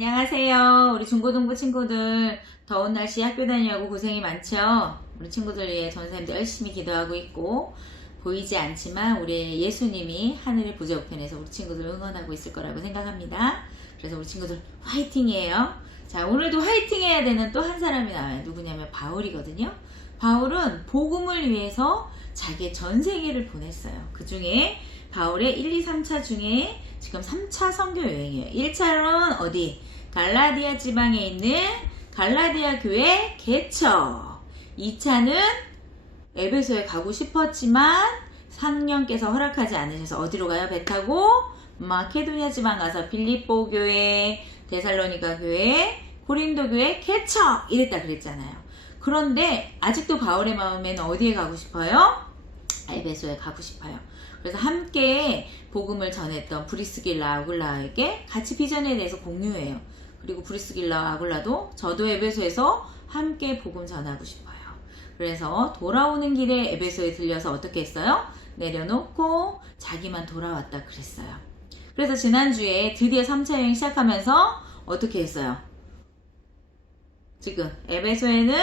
안녕하세요. 우리 중고등부 친구들 더운 날씨 학교 다니려고 고생이 많죠? 우리 친구들 위해 전사님들 열심히 기도하고 있고 보이지 않지만 우리 예수님이 하늘의 부재우편에서 우리 친구들 응원하고 있을 거라고 생각합니다. 그래서 우리 친구들 화이팅이에요. 자, 오늘도 화이팅 해야 되는 또 한 사람이 나와요. 누구냐면 바울이거든요. 바울은 복음을 위해서 자기의 전 세계를 보냈어요. 그 중에 바울의 1, 2, 3차 중에 지금 3차 선교 여행이에요. 1차는 어디? 갈라디아 지방에 있는 갈라디아 교회 개척. 2차는 에베소에 가고 싶었지만 상령께서 허락하지 않으셔서 어디로 가요? 배 타고 마케도니아 지방 가서 빌립보 교회, 데살로니가 교회, 고린도 교회 개척 이랬다 그랬잖아요. 그런데 아직도 바울의 마음에는 어디에 가고 싶어요? 에베소에 가고 싶어요. 그래서 함께 복음을 전했던 브리스길라 아굴라에게 같이 비전에 대해서 공유해요. 그리고 브리스길라 아굴라도 저도 에베소에서 함께 복음 전하고 싶어요. 그래서 돌아오는 길에 에베소에 들려서 어떻게 했어요? 내려놓고 자기만 돌아왔다 그랬어요. 그래서 지난주에 드디어 3차 여행 시작하면서 어떻게 했어요? 지금 에베소에는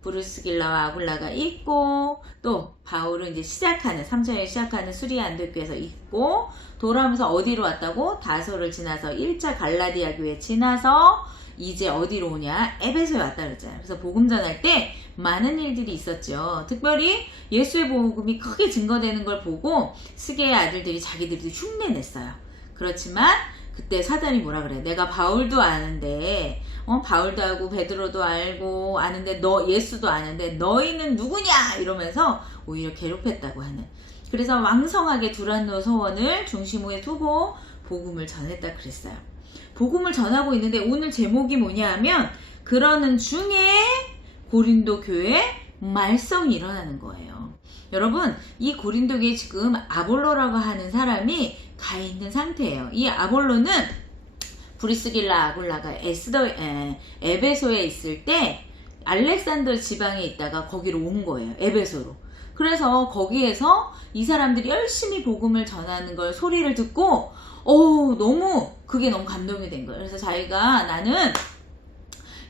브루스길라와 아굴라가 있고 또 바울은 이제 시작하는 3차 여행 시작하는 수리아 안디옥교에서 있고 돌아오면서 어디로 왔다고? 다소를 지나서 1차 갈라디아 교회 지나서 이제 어디로 오냐? 에베소에 왔다 그랬잖아요. 그래서 복음 전할 때 많은 일들이 있었죠. 특별히 예수의 복음이 크게 증거되는 걸 보고 스게의 아들들이 자기들도 흉내냈어요. 그렇지만 그때 사단이 뭐라 그래? 내가 바울도 아는데 바울도 알고 베드로도 알고 아는데 너 예수도 아는데 너희는 누구냐? 이러면서 오히려 괴롭혔다고 하는. 그래서 왕성하게 두란노 서원을 중심에 두고 복음을 전했다 그랬어요. 복음을 전하고 있는데 오늘 제목이 뭐냐 하면 그러는 중에 고린도 교회에 말썽이 일어나는 거예요. 여러분, 이 고린도 교회에 지금 아볼로라고 하는 사람이 가 있는 상태예요. 이 아볼로는 브리스길라 아굴라가 에베소에 있을 때 알렉산더 지방에 있다가 거기로 온 거예요. 에베소로. 그래서 거기에서 이 사람들이 열심히 복음을 전하는 걸 소리를 듣고 그게 너무 감동이 된 거예요. 그래서 자기가 나는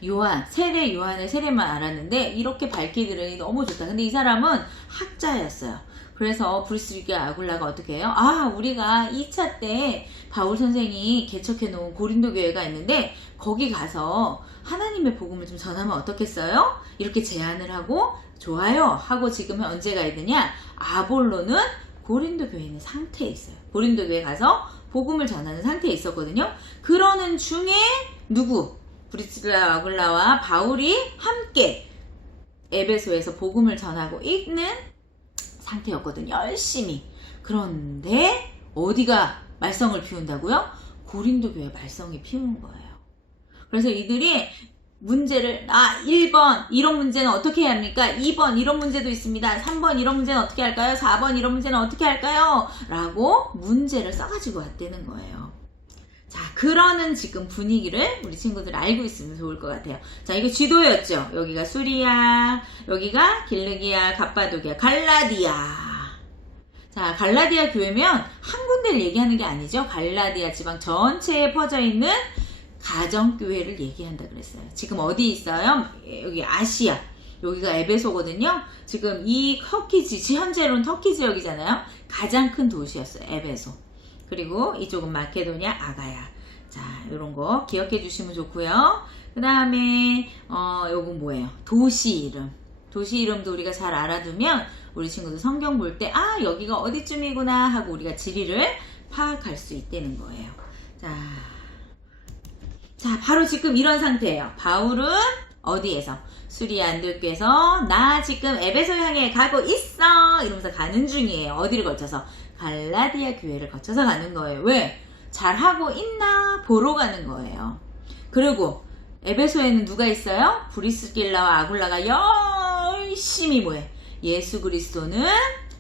요한의 세례만 알았는데 이렇게 밝히 들으니 너무 좋다. 근데 이 사람은 학자였어요. 그래서 브리스길라 아굴라가 어떻게 해요? 우리가 2차 때 바울 선생이 개척해 놓은 고린도 교회가 있는데 거기 가서 하나님의 복음을 좀 전하면 어떻겠어요? 이렇게 제안을 하고 좋아요 하고 지금 언제 가야 되냐? 아볼로는 고린도 교회에 있는 상태에 있어요. 고린도 교회에 가서 복음을 전하는 상태에 있었거든요. 그러는 중에 누구? 브리스길라 아굴라와 바울이 함께 에베소에서 복음을 전하고 있는 상태였거든요. 열심히. 그런데 어디가 말썽을 피운다고요? 고린도 교회 말썽이 피우는 거예요. 그래서 이들이 문제를 1번 이런 문제는 어떻게 해야 합니까? 2번 이런 문제도 있습니다. 3번 이런 문제는 어떻게 할까요? 4번 이런 문제는 어떻게 할까요? 라고 문제를 써가지고 왔다는 거예요. 자, 그러는 지금 분위기를 우리 친구들 알고 있으면 좋을 것 같아요. 자, 이거 지도였죠. 여기가 수리아, 여기가 길르기아, 갑바도기아, 갈라디아. 자, 갈라디아 교회면 한 군데를 얘기하는 게 아니죠. 갈라디아 지방 전체에 퍼져 있는 가정교회를 얘기한다 그랬어요. 지금 어디 있어요? 여기 아시아. 여기가 에베소거든요. 지금 이 현재로는 터키 지역이잖아요. 가장 큰 도시였어요. 에베소. 그리고 이쪽은 마케도니아, 아가야. 자, 요런 거 기억해 주시면 좋고요. 그 다음에 요건 뭐예요? 도시 이름. 도시 이름도 우리가 잘 알아두면 우리 친구들 성경 볼 때 여기가 어디쯤이구나 하고 우리가 지리를 파악할 수 있다는 거예요. 자, 바로 지금 이런 상태예요. 바울은 어디에서? 수리아 안디옥교에서 나 지금 에베소 향해 가고 있어 이러면서 가는 중이에요. 어디를 거쳐서? 갈라디아 교회를 거쳐서 가는 거예요. 왜? 잘하고 있나 보러 가는 거예요. 그리고 에베소에는 누가 있어요? 브리스길라와 아굴라가 열심히 뭐해? 예수 그리스도는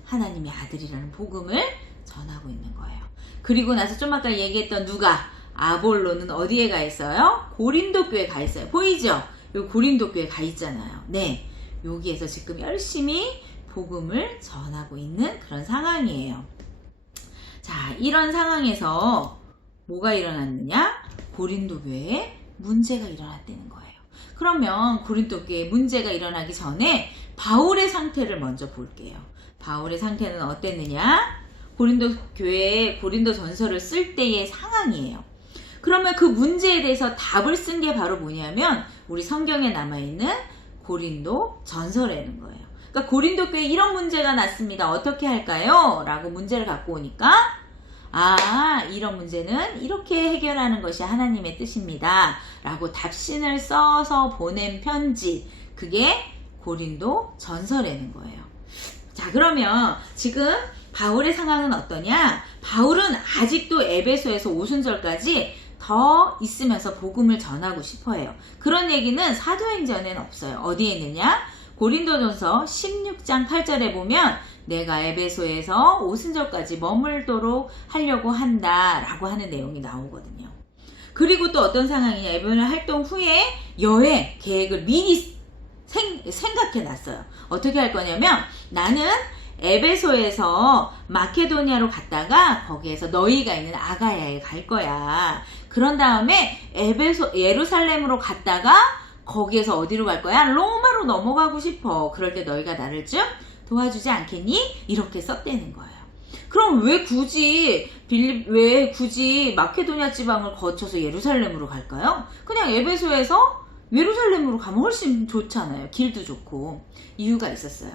하나님의 아들이라는 복음을 전하고 있는 거예요. 그리고 나서 좀 아까 얘기했던 누가? 아볼로는 어디에 가 있어요? 고린도 교회에 가 있어요. 보이죠? 여기 고린도 교회에 가 있잖아요. 네, 여기에서 지금 열심히 복음을 전하고 있는 그런 상황이에요. 자, 이런 상황에서 뭐가 일어났느냐? 고린도 교회에 문제가 일어났다는 거예요. 그러면 고린도 교회에 문제가 일어나기 전에 바울의 상태를 먼저 볼게요. 바울의 상태는 어땠느냐? 고린도 교회에 고린도 전서를 쓸 때의 상황이에요. 그러면 그 문제에 대해서 답을 쓴 게 바로 뭐냐면 우리 성경에 남아있는 고린도 전서라는 거예요. 그러니까 고린도 교회에 이런 문제가 났습니다. 어떻게 할까요? 라고 문제를 갖고 오니까 이런 문제는 이렇게 해결하는 것이 하나님의 뜻입니다. 라고 답신을 써서 보낸 편지, 그게 고린도 전서라는 거예요. 자, 그러면 지금 바울의 상황은 어떠냐? 바울은 아직도 에베소에서 오순절까지 더 있으면서 복음을 전하고 싶어해요. 그런 얘기는 사도행전에는 없어요. 어디에 있느냐? 고린도전서 16장 8절에 보면 내가 에베소에서 오순절까지 머물도록 하려고 한다 라고 하는 내용이 나오거든요. 그리고 또 어떤 상황이냐? 에베소 활동 후에 여행 계획을 미리 생각해 놨어요. 어떻게 할 거냐면 나는 에베소에서 마케도니아로 갔다가 거기에서 너희가 있는 아가야에 갈 거야. 그런 다음에 예루살렘으로 갔다가 거기에서 어디로 갈 거야? 로마로 넘어가고 싶어. 그럴 때 너희가 나를 좀 도와주지 않겠니? 이렇게 썼다는 거예요. 그럼 왜 굳이 마케도니아 지방을 거쳐서 예루살렘으로 갈까요? 그냥 에베소에서 예루살렘으로 가면 훨씬 좋잖아요. 길도 좋고. 이유가 있었어요.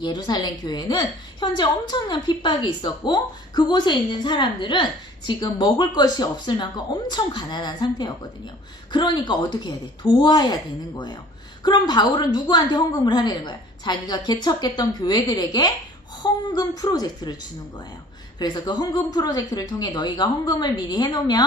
예루살렘 교회는 현재 엄청난 핍박이 있었고 그곳에 있는 사람들은 지금 먹을 것이 없을 만큼 엄청 가난한 상태였거든요. 그러니까 어떻게 해야 돼? 도와야 되는 거예요. 그럼 바울은 누구한테 헌금을 하려는 거야? 자기가 개척했던 교회들에게 헌금 프로젝트를 주는 거예요. 그래서 그 헌금 프로젝트를 통해 너희가 헌금을 미리 해놓으면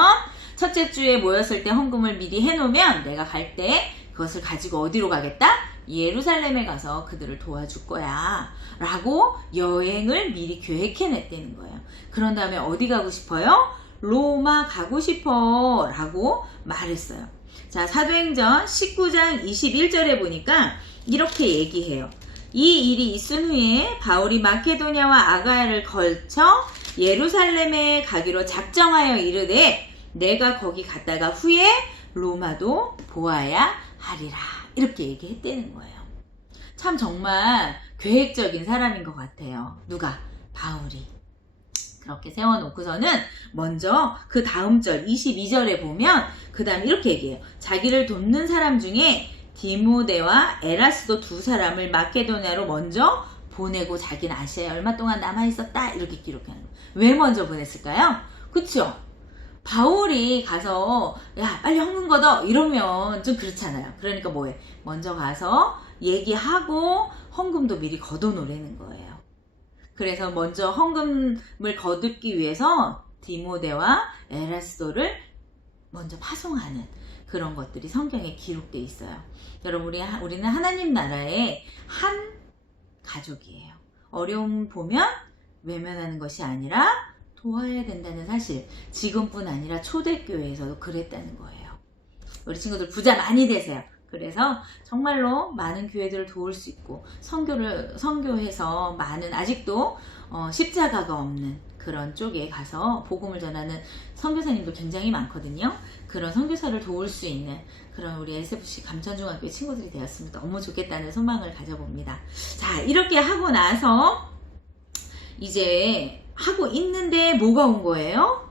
첫째 주에 모였을 때 헌금을 미리 해놓으면 내가 갈 때 그것을 가지고 어디로 가겠다? 예루살렘에 가서 그들을 도와줄 거야 라고 여행을 미리 계획해냈다는 거예요. 그런 다음에 어디 가고 싶어요? 로마 가고 싶어 라고 말했어요. 자, 사도행전 19장 21절에 보니까 이렇게 얘기해요. 이 일이 있은 후에 바울이 마케도니아와 아가야를 걸쳐 예루살렘에 가기로 작정하여 이르되 내가 거기 갔다가 후에 로마도 보아야 하리라 이렇게 얘기했다는 거예요. 참 정말 계획적인 사람인 것 같아요. 누가? 바울이. 그렇게 세워놓고서는 먼저 그 다음 절 22절에 보면 그 다음 이렇게 얘기해요. 자기를 돕는 사람 중에 디모데와 에라스도 두 사람을 마케도니아로 먼저 보내고 자기는 아시아에 얼마 동안 남아있었다 이렇게 기록하는 거예요. 왜 먼저 보냈을까요? 그쵸? 바울이 가서 야 빨리 헌금 걷어 이러면 좀 그렇잖아요. 그러니까 뭐해? 먼저 가서 얘기하고 헌금도 미리 걷어 놓으라는 거예요. 그래서 먼저 헌금을 거두기 위해서 디모데와 에라스도를 먼저 파송하는 그런 것들이 성경에 기록되어 있어요. 여러분 우리는 하나님 나라의 한 가족이에요. 어려움 보면 외면하는 것이 아니라 도와야 된다는 사실, 지금뿐 아니라 초대교회에서도 그랬다는 거예요. 우리 친구들 부자 많이 되세요. 그래서 정말로 많은 교회들을 도울 수 있고 선교해서 많은 아직도 십자가가 없는 그런 쪽에 가서 복음을 전하는 선교사님도 굉장히 많거든요. 그런 선교사를 도울 수 있는 그런 우리 SFC 감천중학교 친구들이 되었으면 너무 좋겠다는 소망을 가져봅니다. 자, 이렇게 하고 나서 이제 하고 있는데 뭐가 온 거예요?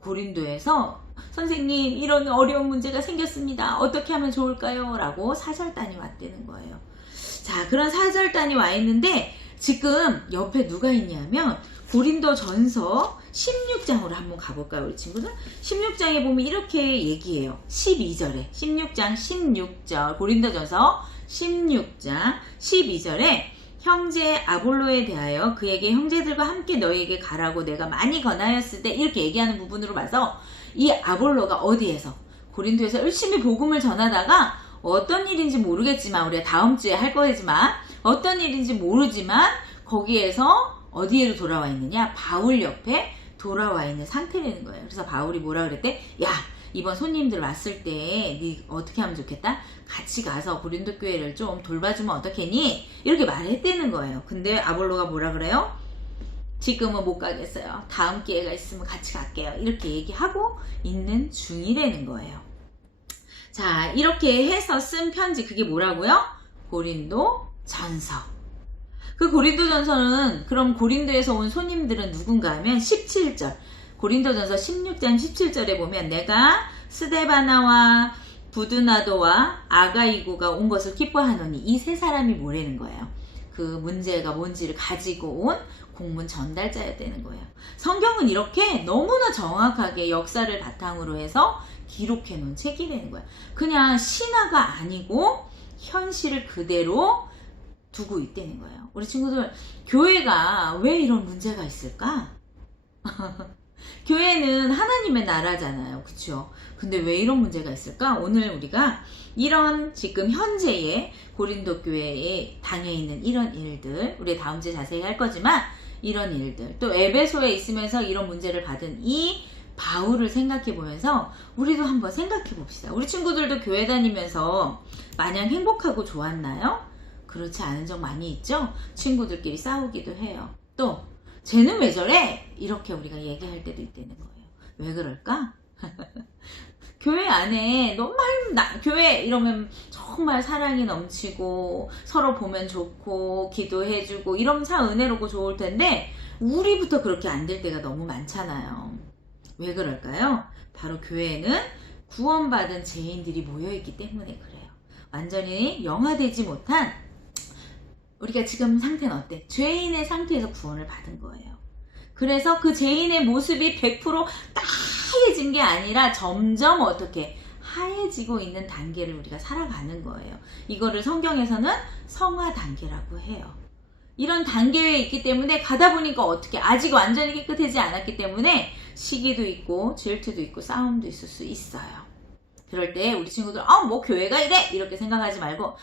고린도에서 선생님 이런 어려운 문제가 생겼습니다. 어떻게 하면 좋을까요? 라고 사절단이 왔다는 거예요. 자, 그런 사절단이 와 있는데 지금 옆에 누가 있냐면 고린도 전서 16장으로 한번 가볼까요, 우리 친구들? 16장에 보면 이렇게 얘기해요. 12절에 16장 16절 고린도 전서 16장 12절에 형제 아볼로에 대하여 그에게 형제들과 함께 너희에게 가라고 내가 많이 권하였을 때 이렇게 얘기하는 부분으로 봐서 이 아볼로가 어디에서? 고린도에서 열심히 복음을 전하다가 어떤 일인지 모르겠지만 우리가 다음 주에 할 거지만 어떤 일인지 모르지만 거기에서 어디에로 돌아와 있느냐? 바울 옆에 돌아와 있는 상태라는 거예요. 그래서 바울이 뭐라 그랬대? 야, 이번 손님들 왔을 때 네 어떻게 하면 좋겠다? 같이 가서 고린도 교회를 좀 돌봐주면 어떻겠니? 이렇게 말을 했다는 거예요. 근데 아볼로가 뭐라 그래요? 지금은 못 가겠어요. 다음 기회가 있으면 같이 갈게요. 이렇게 얘기하고 있는 중이라는 거예요. 자, 이렇게 해서 쓴 편지, 그게 뭐라고요? 고린도 전서. 그 고린도 전서는, 그럼 고린도에서 온 손님들은 누군가 하면 17절, 고린도전서 16장 17절에 보면 내가 스데바나와 부드나도와 아가이고가 온 것을 기뻐하노니, 이 세 사람이 뭐라는 거예요? 그 문제가 뭔지를 가지고 온 공문 전달자였다는 거예요. 성경은 이렇게 너무나 정확하게 역사를 바탕으로 해서 기록해 놓은 책이 되는 거예요. 그냥 신화가 아니고 현실을 그대로 두고 있다는 거예요. 우리 친구들, 교회가 왜 이런 문제가 있을까? 교회는 하나님의 나라잖아요. 그쵸? 근데 왜 이런 문제가 있을까? 오늘 우리가 이런 지금 현재의 고린도 교회에 당해있는 이런 일들, 우리 다음 주에 자세히 할 거지만 이런 일들, 또 에베소에 있으면서 이런 문제를 받은 이 바울을 생각해 보면서 우리도 한번 생각해 봅시다. 우리 친구들도 교회 다니면서 마냥 행복하고 좋았나요? 그렇지 않은 적 많이 있죠? 친구들끼리 싸우기도 해요. 또 쟤는 왜 저래? 이렇게 우리가 얘기할 때도 있다는 거예요. 왜 그럴까? 교회 안에 교회 이러면 정말 사랑이 넘치고 서로 보면 좋고 기도해주고 이러면 참 은혜롭고 좋을 텐데 우리부터 그렇게 안 될 때가 너무 많잖아요. 왜 그럴까요? 바로 교회에는 구원받은 죄인들이 모여있기 때문에 그래요. 완전히 영화되지 못한 우리가 지금 상태는 어때? 죄인의 상태에서 구원을 받은 거예요. 그래서 그 죄인의 모습이 100% 까해진 게 아니라 점점 어떻게 하얘지고 있는 단계를 우리가 살아가는 거예요. 이거를 성경에서는 성화 단계라고 해요. 이런 단계에 있기 때문에 가다 보니까 어떻게 아직 완전히 깨끗해지지 않았기 때문에 시기도 있고 질투도 있고 싸움도 있을 수 있어요. 그럴 때 우리 친구들 뭐 교회가 이래 이렇게 생각하지 말고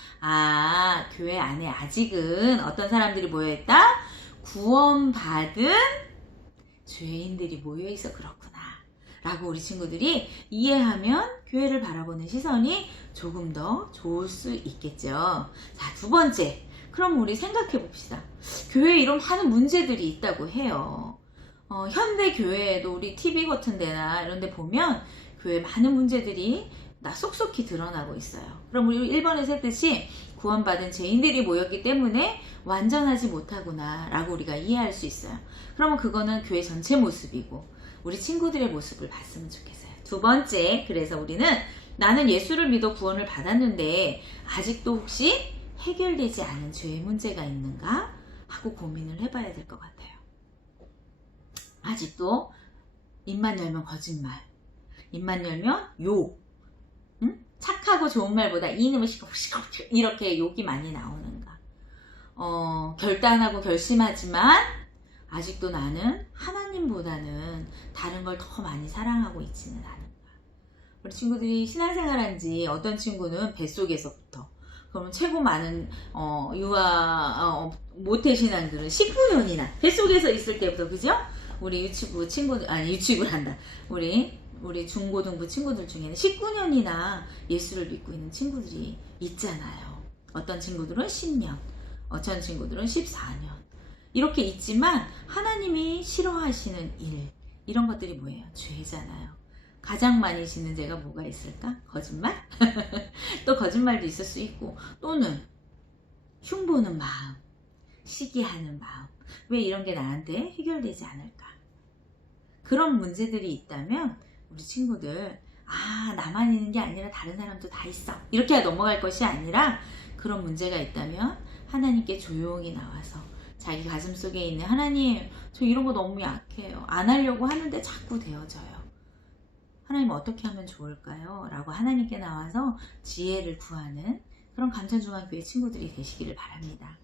교회 안에 아직은 어떤 사람들이 모여있다? 구원받은 죄인들이 모여있어 그렇구나 라고 우리 친구들이 이해하면 교회를 바라보는 시선이 조금 더 좋을 수 있겠죠. 자, 두 번째, 그럼 우리 생각해 봅시다. 교회에 이런 많은 문제들이 있다고 해요. 현대 교회에도 우리 TV 같은 데나 이런 데 보면 교회 많은 문제들이 쏙쏙히 드러나고 있어요. 그럼 우리 1번에서 했듯이 구원받은 죄인들이 모였기 때문에 완전하지 못하구나 라고 우리가 이해할 수 있어요. 그러면 그거는 교회 전체 모습이고 우리 친구들의 모습을 봤으면 좋겠어요. 두 번째, 그래서 우리는 나는 예수를 믿어 구원을 받았는데 아직도 혹시 해결되지 않은 죄의 문제가 있는가 하고 고민을 해봐야 될 것 같아요. 아직도 입만 열면 거짓말, 입만 열면 욕, 착하고 좋은 말보다 이놈의 시끄럽 이렇게 욕이 많이 나오는가. 결단하고 결심하지만 아직도 나는 하나님보다는 다른 걸 더 많이 사랑하고 있지는 않은가. 우리 친구들이 신앙생활한 지 어떤 친구는 뱃속에서부터, 그러면 최고 많은 모태신앙들은 19년이나 뱃속에서 있을 때부터, 그죠? 우리 유치부 친구들, 유치부란다. 우리 중고등부 친구들 중에는 19년이나 예수를 믿고 있는 친구들이 있잖아요. 어떤 친구들은 10년, 어떤 친구들은 14년. 이렇게 있지만 하나님이 싫어하시는 일, 이런 것들이 뭐예요? 죄잖아요. 가장 많이 짓는 죄가 뭐가 있을까? 거짓말? 또 거짓말도 있을 수 있고, 또는 흉보는 마음, 시기하는 마음. 왜 이런 게 나한테 해결되지 않을까? 그런 문제들이 있다면 우리 친구들 나만 있는 게 아니라 다른 사람도 다 있어 이렇게 넘어갈 것이 아니라, 그런 문제가 있다면 하나님께 조용히 나와서 자기 가슴 속에 있는 하나님, 저 이런 거 너무 약해요. 안 하려고 하는데 자꾸 되어져요. 하나님 어떻게 하면 좋을까요? 라고 하나님께 나와서 지혜를 구하는 그런 감천중앙교회 친구들이 되시기를 바랍니다.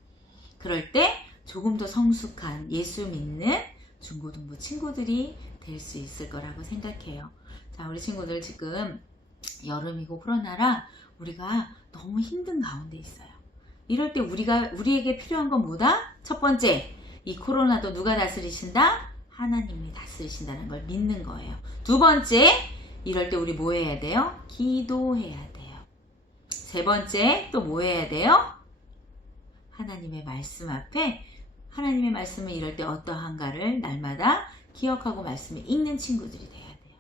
그럴 때 조금 더 성숙한 예수 믿는 중고등부 친구들이 될 수 있을 거라고 생각해요. 자, 우리 친구들 지금 여름이고 코로나라 우리가 너무 힘든 가운데 있어요. 이럴 때 우리에게 필요한 건 뭐다? 첫 번째, 이 코로나도 누가 다스리신다? 하나님이 다스리신다는 걸 믿는 거예요. 두 번째, 이럴 때 우리 뭐 해야 돼요? 기도해야 돼요. 세 번째, 또 뭐 해야 돼요? 하나님의 말씀 앞에 하나님의 말씀을 이럴 때 어떠한가를 날마다 기억하고 말씀을 읽는 친구들이 돼야 돼요.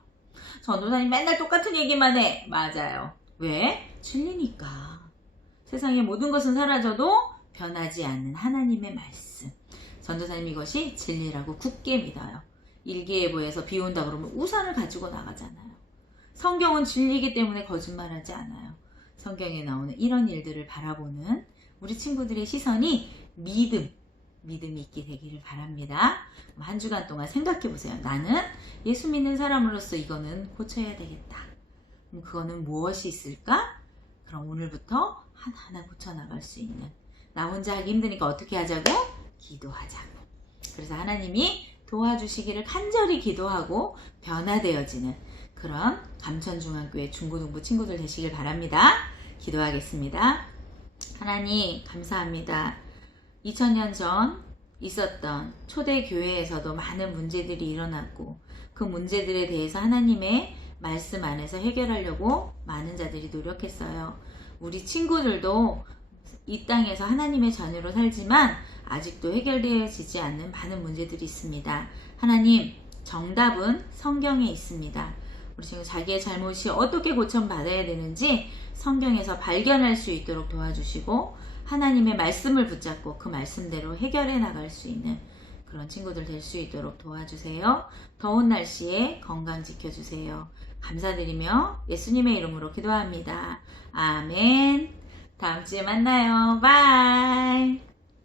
전도사님 맨날 똑같은 얘기만 해. 맞아요. 왜? 진리니까. 세상의 모든 것은 사라져도 변하지 않는 하나님의 말씀. 전도사님 이것이 진리라고 굳게 믿어요. 일기예보에서 비 온다 그러면 우산을 가지고 나가잖아요. 성경은 진리이기 때문에 거짓말하지 않아요. 성경에 나오는 이런 일들을 바라보는 우리 친구들의 시선이 믿음이 있게 되기를 바랍니다. 한 주간 동안 생각해 보세요. 나는 예수 믿는 사람으로서 이거는 고쳐야 되겠다. 그거는 무엇이 있을까? 그럼 오늘부터 하나하나 고쳐나갈 수 있는, 나 혼자 하기 힘드니까 어떻게 하자고? 기도하자고. 그래서 하나님이 도와주시기를 간절히 기도하고 변화되어지는 그런 감천중앙교회 중고등부 친구들 되시길 바랍니다. 기도하겠습니다. 하나님 감사합니다. 2000년 전 있었던 초대교회에서도 많은 문제들이 일어났고 그 문제들에 대해서 하나님의 말씀 안에서 해결하려고 많은 자들이 노력했어요. 우리 친구들도 이 땅에서 하나님의 자녀로 살지만 아직도 해결되어지지 않는 많은 문제들이 있습니다. 하나님, 정답은 성경에 있습니다. 우리 친구 자기의 잘못이 어떻게 고쳐받아야 되는지 성경에서 발견할 수 있도록 도와주시고 하나님의 말씀을 붙잡고 그 말씀대로 해결해 나갈 수 있는 그런 친구들 될 수 있도록 도와주세요. 더운 날씨에 건강 지켜주세요. 감사드리며 예수님의 이름으로 기도합니다. 아멘. 다음 주에 만나요. 바이.